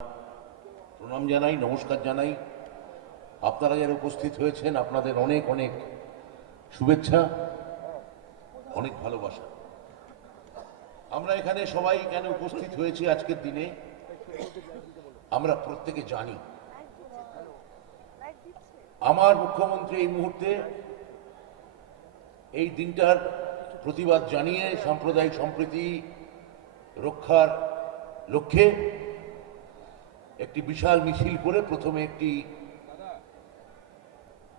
প্রণাম জানাই, নমস্কার জানাই। আপনারা যারা উপস্থিত হয়েছেন আপনাদের অনেক অনেক শুভেচ্ছা, অনেক ভালোবাসা। আমরা এখানে সবাই কেন উপস্থিত হয়েছি আজকের দিনে আমরা প্রত্যেকে জানি। আমার মুখ্যমন্ত্রী এই মুহূর্তে এই দিনটার প্রতিবাদ জানিয়ে সাম্প্রদায়িক সম্প্রীতি রক্ষার লক্ষ্যে একটি বিশাল মিছিল করে প্রথমে একটি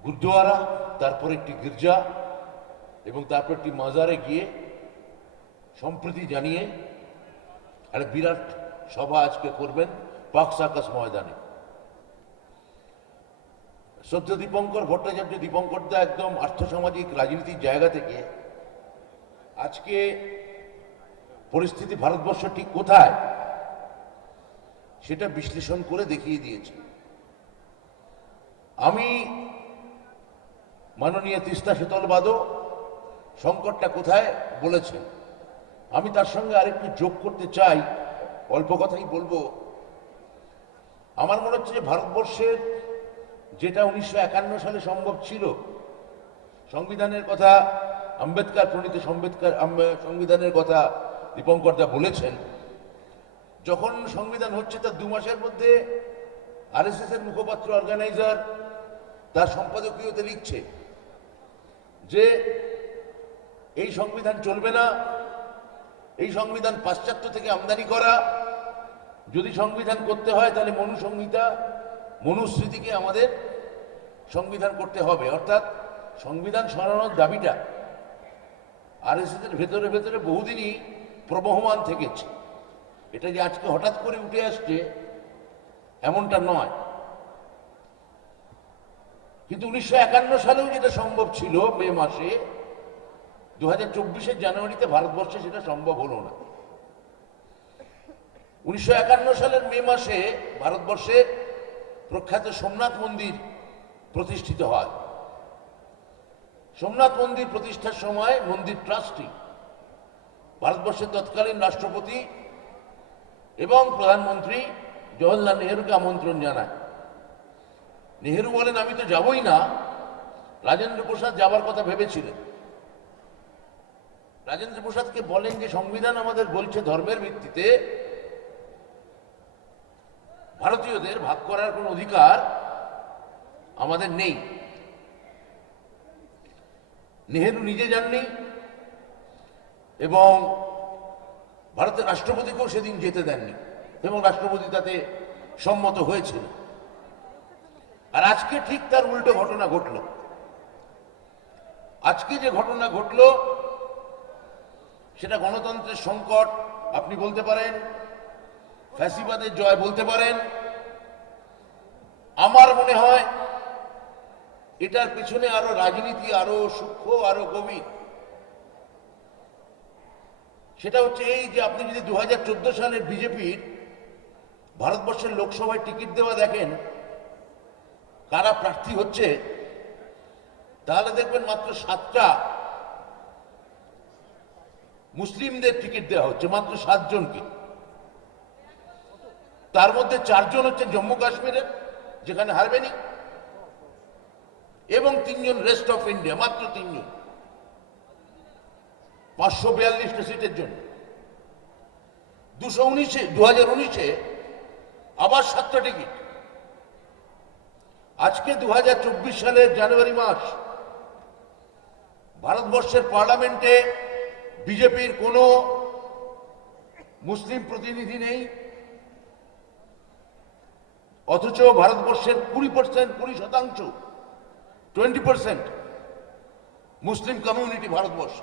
গুরুদ্বারা, তারপর একটি গির্জা এবং তারপর একটি মাজারে গিয়ে সম্প্রীতি জানিয়ে একটা বিরাট সভা আজকে করবেন পাক সার্কাস ময়দানে। শ্রদ্ধা দীপঙ্কর ভট্টাচার্য, দীপঙ্কর দা একদম আর্থসামাজিক রাজনীতির জায়গা থেকে আজকে পরিস্থিতি ভারতবর্ষ ঠিক কোথায় সেটা বিশ্লেষণ করে দেখিয়ে দিয়েছে। আমি মাননীয় তিস্তা শীতলবাদও সংকটটা কোথায় বলেছেন, আমি তার সঙ্গে আরেকটু যোগ করতে চাই, অল্প কথাই বলবো। আমার মনে হচ্ছে যে ভারতবর্ষের যেটা 1951 সালে সম্ভব ছিল, সংবিধানের কথা আম্বেদকর প্রণীত সংবিধানের কথা দীপঙ্কর দা বলেছেন, যখন সংবিধান হচ্ছে তার 2 মাসের মধ্যে আরএসএস এর মুখপাত্র অর্গানাইজার তার সম্পাদকীয়তে লিখছে যে এই সংবিধান চলবে না, এই সংবিধান পাশ্চাত্য থেকে আমদানি করা, যদি সংবিধান করতে হয় তাহলে মনুসংহিতা মনুস্মৃতিকে আমাদের সংবিধান করতে হবে। অর্থাৎ সংবিধান সরানোর দাবিটা আরএসএস এর ভেতরে ভেতরে বহুদিনই প্রবহমান থেকেছে। এটা যে আজকে হঠাৎ করে উঠে আসছে এমনটা নয়, কিন্তু 1951 সালেও যেটা সম্ভব ছিল মে মাসে, 2024 জানুয়ারিতে ভারতবর্ষে সেটা সম্ভব হলো না। 1951 সালের মে মাসে ভারতবর্ষে প্রখ্যাত সোমনাথ মন্দির প্রতিষ্ঠিত হয়। সোমনাথ মন্দির প্রতিষ্ঠার সময় মন্দির ট্রাস্টি ভারতবর্ষের তৎকালীন রাষ্ট্রপতি এবং প্রধানমন্ত্রী জওহরলাল নেহরুকে আমন্ত্রণ জানায়। নেহরু বলেন আমি তো যাবই না, রাজেন্দ্র প্রসাদ যাবার কথা ভেবেছিলেন। রাজেন্দ্র প্রসাদকে বলেন যে সংবিধান আমাদের বলছে ধর্মের ভিত্তিতে ভারতীয়দের ভাগ করার কোন অধিকার আমাদের নেই। নেহরু নিজে যাননি এবং ভারতের রাষ্ট্রপতিকেও সেদিন যেতে দেননি এবং রাষ্ট্রপতি তাতে সম্মত হয়েছিল। আর আজকে ঠিক তার উল্টো ঘটনা ঘটল। আজকে যে ঘটনা ঘটল সেটা গণতন্ত্রের সংকট আপনি বলতে পারেন, ফ্যাসিবাদের জয় বলতে পারেন। আমার মনে হয় এটার পিছনে আরো রাজনীতি, আরো সূক্ষ্ম, আরো গভীর। সেটা হচ্ছে এই যে আপনি যদি 2014 সালের বিজেপির ভারতবর্ষের লোকসভায় টিকিট দেওয়া দেখেন কারা প্রার্থী হচ্ছে, তাহলে দেখবেন মাত্র 7টা মুসলিমদের টিকিট দেওয়া হচ্ছে, মাত্র 7 জনকে। তার মধ্যে 4 জন হচ্ছে জম্মু কাশ্মীরের, যেখানে হারবেনি, এবং 3 জন রেস্ট অফ ইন্ডিয়া, মাত্র 3 জন 542টা সিটের জন্য। 2019-এ আবার 7টা টিকিট। আজকে 2024 সালের জানুয়ারি মাস, ভারতবর্ষের পার্লামেন্টে বিজেপির কোনো মুসলিম প্রতিনিধি নেই, অথচ ভারতবর্ষের 20% মুসলিম কমিউনিটি ভারতবর্ষ।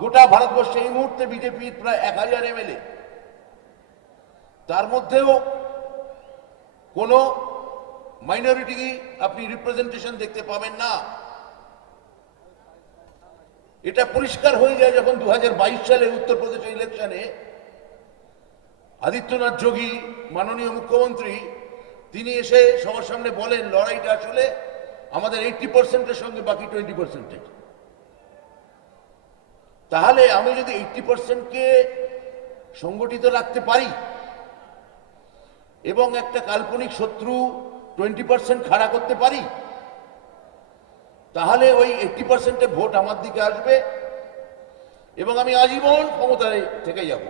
গোটা ভারতবর্ষে এই মুহূর্তে বিজেপির প্রায় 1000 এমএলএ, তার মধ্যেও কোনো মাইনরিটি আপনি রিপ্রেজেন্টেশন দেখতে পাবেন না। এটা পরিষ্কার হয়ে যায় যখন 2022 সালে উত্তরপ্রদেশ ইলেকশনে আদিত্যনাথ যোগী মাননীয় মুখ্যমন্ত্রী তিনি এসে সবার সামনে বলেন লড়াইটা আসলে আমাদের 80%-এর সঙ্গে বাকি 20%-এর। তাহলে আমি যদি 80%কে সংগঠিত রাখতে পারি এবং একটা কাল্পনিক শত্রু 20% খাড়া করতে পারি, তাহলে ওই 80% ভোট আমার দিকে আসবে এবং আমি আজীবন ক্ষমতায় থেকে যাব।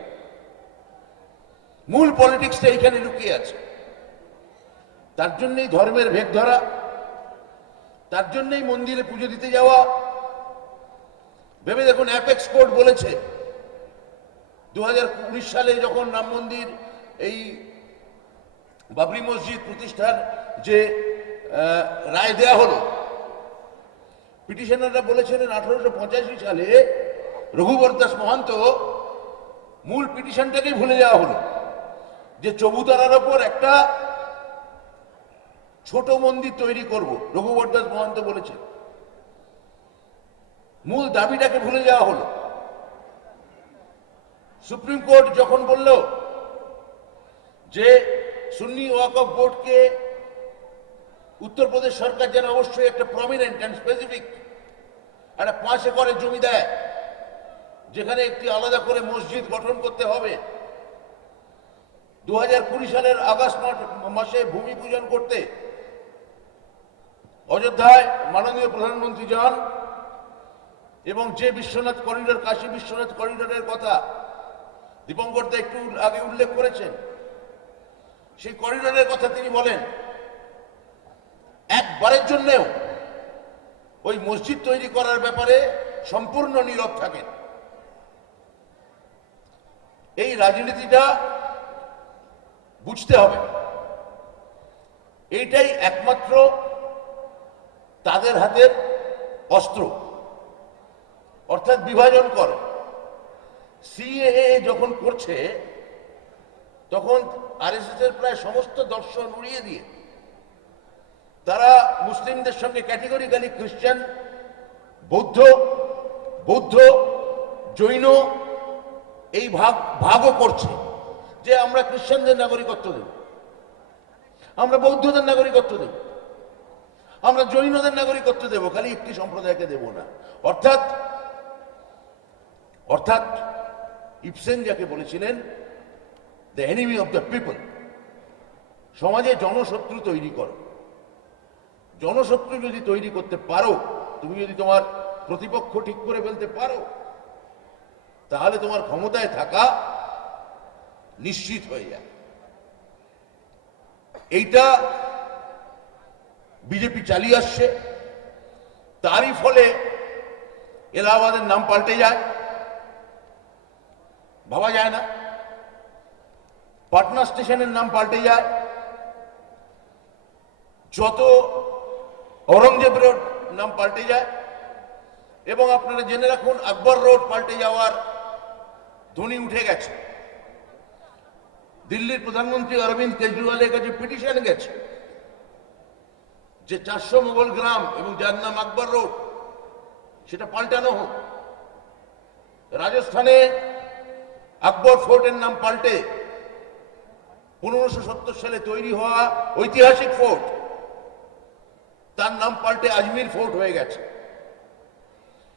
মূল পলিটিক্সটা এখানে লুকিয়ে আছে। তার জন্যই ধর্মের ভেগ ধরা, তার জন্যই মন্দিরে পুজো দিতে যাওয়া। ভেবে দেখুন, অ্যাপেক্স কোর্ট বলেছে 2019 সালে যখন রাম মন্দির এই বাবরি মসজিদ প্রতিষ্ঠার যে রায় দেয়া হলো, পিটিশনাররা বলেছিলেন 1885 সালে রঘুবর দাস মহান্ত মূল পিটিশনটাকেই ভুলে যাওয়া হলো, যে চবুতরার ওপর একটা ছোট মন্দির তৈরি করব। রঘুবর দাস মহান্ত বলেছেন, মূল দাবিটাকে ভুলে যাওয়া হলো। সুপ্রিম কোর্ট যখন বলল যে সুন্নি ওয়াকফ বোর্ডকে উত্তরপ্রদেশ সরকার যেন অবশ্যই একটা প্রমিনেন্ট অ্যান্ড স্পেসিফিক একটা 5 একরের জমি দেয়, যেখানে একটি আলাদা করে মসজিদ গঠন করতে হবে। 2020 সালের আগস্ট মাসে ভূমি পূজন করতে অযোধ্যায় মাননীয় প্রধানমন্ত্রী যান এবং যে বিশ্বনাথ করিডোর, কাশী বিশ্বনাথ করিডোরের কথা দীপঙ্কর দা একটু আগে উল্লেখ করেছেন, সেই করিডোরের কথা তিনি বলেন, একবারের জন্যেও ওই মসজিদ তৈরি করার ব্যাপারে সম্পূর্ণ নীরব থাকেন। এই রাজনীতিটা বুঝতে হবে, এইটাই একমাত্র তাদের হাতের অস্ত্র, অর্থাৎ বিভাজন করে। সিএএ যখন করছে তখন আরএসএস এর প্রায় সমস্ত দর্শন উড়িয়ে দিয়ে তারা মুসলিমদের সঙ্গে ক্যাটেগরিক্যালি খ্রিস্টান, বৌদ্ধ, জৈন এই ভাগও করছে, যে আমরা খ্রিস্টানদের নাগরিকত্ব দেব, আমরা বৌদ্ধদের নাগরিকত্ব দেব, আমরা জৈনদের নাগরিকত্ব দেব, খালি একটি সম্প্রদায়কে দেব না। অর্থাৎ ইবসেন যাকে বলেছিলেন the enemy of the people, সমাজে জনশত্রু তৈরি করো। জনশত্রু যদি তৈরি করতে পারো, তুমি যদি তোমার প্রতিপক্ষ ঠিক করে ফেলতে পারো, তাহলে তোমার ক্ষমতায় থাকা নিশ্চিত হয়ে যায়। এইটা বিজেপি চালিয়ে আসছে, তারই ফলে এলাহাবাদের নাম পাল্টে যায়, ভাবা যায় না। পাটনা স্টেশনের নাম পাল্টে যায়, যত औरंगजेब রোড নাম পাল্টে যায়, এবং আপনারা জেনে রাখুন আকবর রোড পাল্টে যাওয়ার ধ্বনি উঠে গেছে। দিল্লির প্রধানমন্ত্রী অরবিন্দ কেজরিওয়ালের কাছে পিটিশন গেছে যে 400 মোগল গ্রাম এবং যার নাম আকবর রোড সেটা পাল্টানো হোক। রাজস্থানে আকবর ফোর্টের নাম পাল্টে 1570 সালে তৈরি হওয়া ঐতিহাসিক ফোর্ট, তার নাম পাল্টে আজমির ফোর্ট হয়ে গেছে।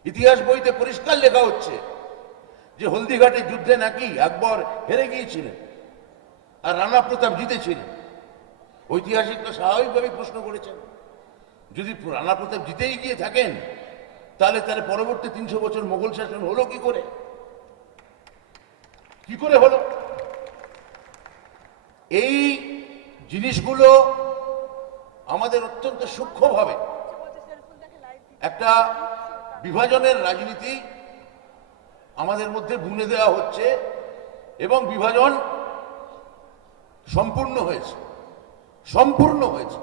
ইতিহাস বইতে পরিষ্কার লেখা হচ্ছে যে হলদিঘাটের যুদ্ধে নাকি আকবর হেরে গিয়েছিলেন আর রানা প্রতাপ জিতেছিলেন। ঐতিহাসিকরা স্বাভাবিকভাবে প্রশ্ন করেছেন, যদি রানা প্রতাপ জিতেই গিয়ে থাকেন তাহলে পরবর্তী 300 বছর মোগল শাসন হলো কি করে হলো? এই জিনিসগুলো আমাদের অত্যন্ত সূক্ষ্মভাবে একটা বিভাজনের রাজনীতি আমাদের মধ্যে বুনে দেওয়া হচ্ছে, এবং বিভাজন সম্পূর্ণ হয়েছে।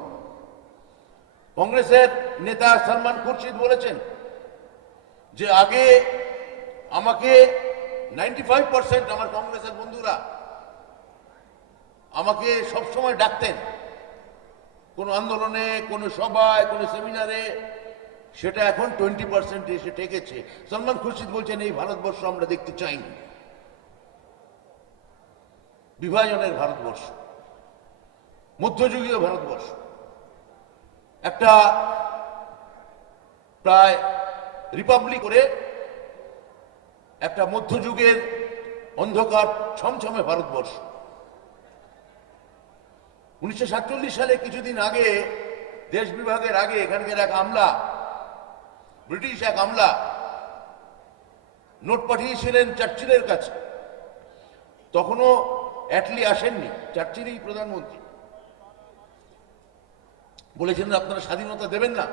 কংগ্রেসের নেতা সলমান খুরশিদ বলেছেন যে আগে আমাকে 95% আমার কংগ্রেসের বন্ধুরা আমাকে সবসময় ডাকতেন কোন আন্দোলনে, কোন সভায়, কোন সেমিনারে, সেটা এখন 20% এসে ঠেকেছে। সলমান খুরশিদ বলছেন এই ভারতবর্ষ আমরা দেখতে চাইনি, বিভাজনের ভারতবর্ষ, মধ্যযুগীয় ভারতবর্ষ, একটা প্রায় রিপাবলিক করে একটা মধ্যযুগের অন্ধকার ছমছমে ভারতবর্ষ। 1947 সালে কিছুদিন আগে দেশ বিভাগের আগে এখানকার এক আমলা, ব্রিটিশ এক আমলা নোট পাঠিয়েছিলেন চার্চিলের কাছে। তখনও অ্যাটলি আসেননি, চার্চিলই প্রধানমন্ত্রী। বলেছিলেন আপনারা স্বাধীনতা দেবেন না,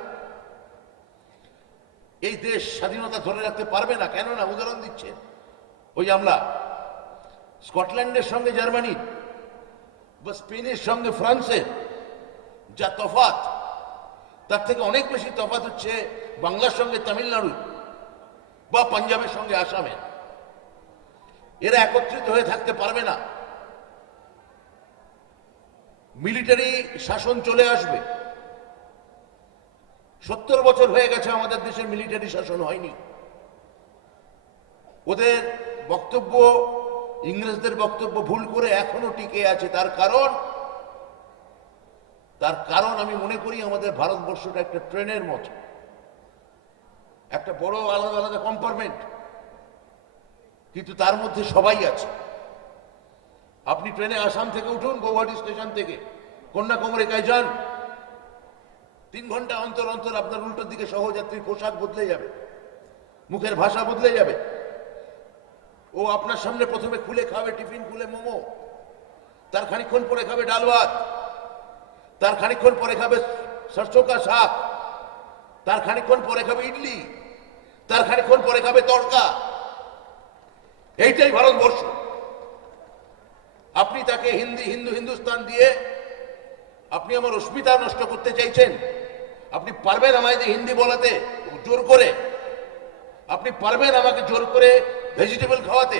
এই দেশ স্বাধীনতা ধরে রাখতে পারবে না। কেন না? উদাহরণ দিচ্ছে ওই আমলা। স্কটল্যান্ডের সঙ্গে জার্মানির বা স্পেনের সঙ্গে ফ্রান্সের যা তফাৎ, তার থেকে অনেক বেশি তফাৎ হচ্ছে বাংলার সঙ্গে তামিলনাড়ু বা পাঞ্জাবের সঙ্গে আসামে। এরা একত্রিত হয়ে থাকতে পারবে না, মিলিটারি শাসন চলে আসবে। 70 বছর হয়ে গেছে আমাদের দেশের মিলিটারি শাসন হয়নি। ওদের বক্তব্য, ইংরেজদের বক্তব্য ভুল করে এখনো টিকে আছে। তার কারণ আমি মনে করি আমাদের ভারতবর্ষটা একটা ট্রেনের মতো, একটা বড় আলাদা আলাদা কম্পার্টমেন্ট, কিন্তু তার মধ্যে সবাই আছে। আপনি ট্রেনে আসাম থেকে উঠুন, গৌহাটি স্টেশন থেকে কন্যাকুমারীকায় যান, 3 ঘন্টা অন্তর অন্তর আপনার উল্টোর দিকে সহযাত্রীর পোশাক বদলে যাবে, মুখের ভাষা বদলে যাবে। ও আপনার সামনে প্রথমে খুলে খাবে টিফিন, খুলে মোমো, তার খানিকক্ষণ পরে খাবে ডাল ভাত, তার খানিকক্ষণ পরে খাবে সরসোঁ কা শাক, তার খানিকক্ষণ পরে খাবে ইডলি, তার খানিকক্ষণ পরে খাবে তড়কা। এইটাই ভারতবর্ষ। আপনি তাকে হিন্দুস্তান দিয়ে আপনি আমার অস্মিতা নষ্ট করতে চাইছেন। আপনি পারবেন আমায় হিন্দি বলাতে জোর করে? আপনি পারবেন আমাকে জোর করে ভেজিটেবল খাওয়াতে?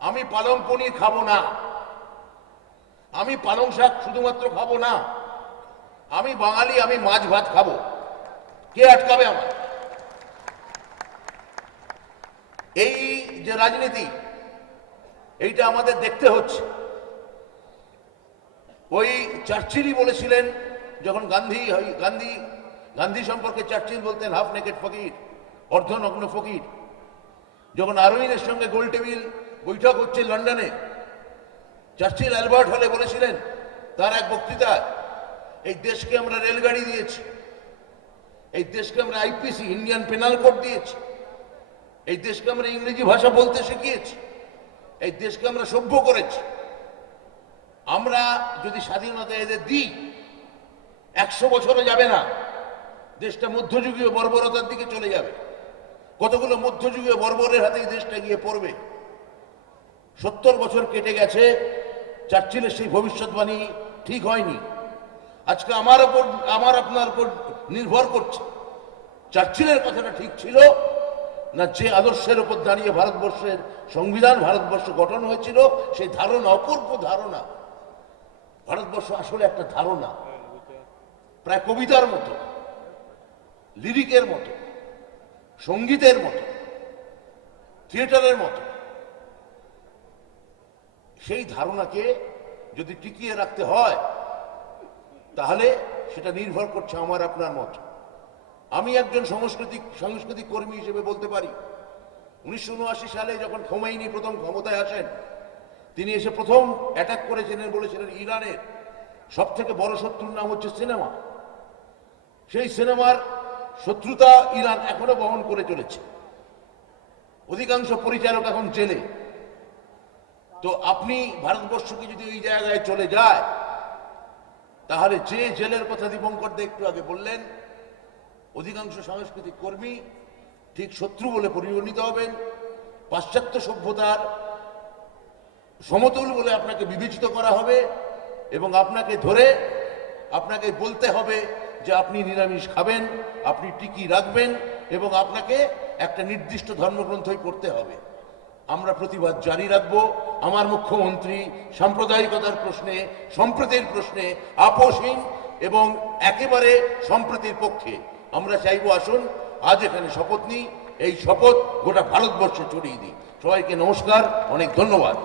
আমি পালং পনির খাবো না, আমি পালং শাক শুধুমাত্র খাবো না, আমি বাঙালি, আমি মাছ ভাত খাবো। কে আটকাবে আমার? এই যে রাজনীতি, এইটা আমাদের দেখতে হচ্ছে। ওই চার্চিলই বলেছিলেন, যখন গান্ধী সম্পর্কে চার্চিল বলতেন হাফ নেকেড ফকির, অর্ধনগ্ন ফকির। যখন আরউইনের সঙ্গে গোল টেবিল বৈঠক হচ্ছে লন্ডনে, চার্চিল অ্যালবার্ট হলে বলেছিলেন তার এক বক্তৃতা, এই দেশকে আমরা রেলগাড়ি দিয়েছি, এই দেশকে আমরা আইপিসি ইন্ডিয়ান পেনাল কোড দিয়েছি, এই দেশকে আমরা ইংরেজি ভাষা বলতে শিখিয়েছি, এই দেশকে আমরা সভ্য করেছি। আমরা যদি স্বাধীনতা এদের দিই, 100 বছরও যাবে না, দেশটা মধ্যযুগীয় বর্বরতার দিকে চলে যাবে। কতগুলো মধ্যযুগীয় বর্বরের হাতে এই দেশটা গিয়ে পড়বে। 70 বছর কেটে গেছে, চার্চিলের সেই ভবিষ্যৎবাণী ঠিক হয়নি। আজকে আমার আপনার উপর নির্ভর করছে চার্চিলের কথাটা ঠিক ছিল না, যে আদর্শের উপর দাঁড়িয়ে ভারতবর্ষের সংবিধান, ভারতবর্ষ গঠন হয়েছিল, সেই ধারণা, অপূর্ব ধারণা। ভারতবর্ষ আসলে একটা ধারণা, প্রায় কবিতার মতো, লিরিকের মতো, সঙ্গীতের মতো, থিয়েটারের মতো। সেই ধারণাকে যদি টিকিয়ে রাখতে হয়, তাহলে সেটা নির্ভর করছে আমার আপনার মত। আমি একজন সাংস্কৃতিক কর্মী হিসেবে বলতে পারি, 1979 সালে যখন খোমেনি প্রথম ক্ষমতায় আসেন, তিনি এসে প্রথম অ্যাটাক করেছিলেন, বলেছিলেন ইরানের সব থেকে বড় শত্রুর নাম হচ্ছে সিনেমা। সেই সিনেমার শত্রুতা ইরান এখনো বহন করে চলেছে। অধিকাংশ পরিচালক এখন জেলে। তো আপনি ভারতবর্ষকে যদি ওই জায়গায় চলে যায়, তাহলে যে জেলের কথা দীপঙ্কর দে একটু আগে বললেন, অধিকাংশ সাংস্কৃতিক কর্মী ঠিক শত্রু বলে পরিগণিত হবেন, পাশ্চাত্য সভ্যতার সমতুল বলে আপনাকে বিবেচিত করা হবে, এবং আপনাকে ধরে আপনাকে বলতে হবে যে আপনি নিরামিষ খাবেন, আপনি টিকি রাখবেন, এবং আপনাকে একটা নির্দিষ্ট ধর্মগ্রন্থই পড়তে হবে। আমরা প্রতিবাদ জারি রাখবো। আমার মুখ্যমন্ত্রী সাম্প্রদায়িকতার প্রশ্নে, সম্প্রীতির প্রশ্নে আপোষহীন এবং একেবারে সম্প্রীতির পক্ষে। আমরা চাইবো, আসুন আজ এখানে শপথ নিই, এই শপথ গোটা ভারতবর্ষে ছড়িয়ে দিই। সবাইকে নমস্কার, অনেক ধন্যবাদ।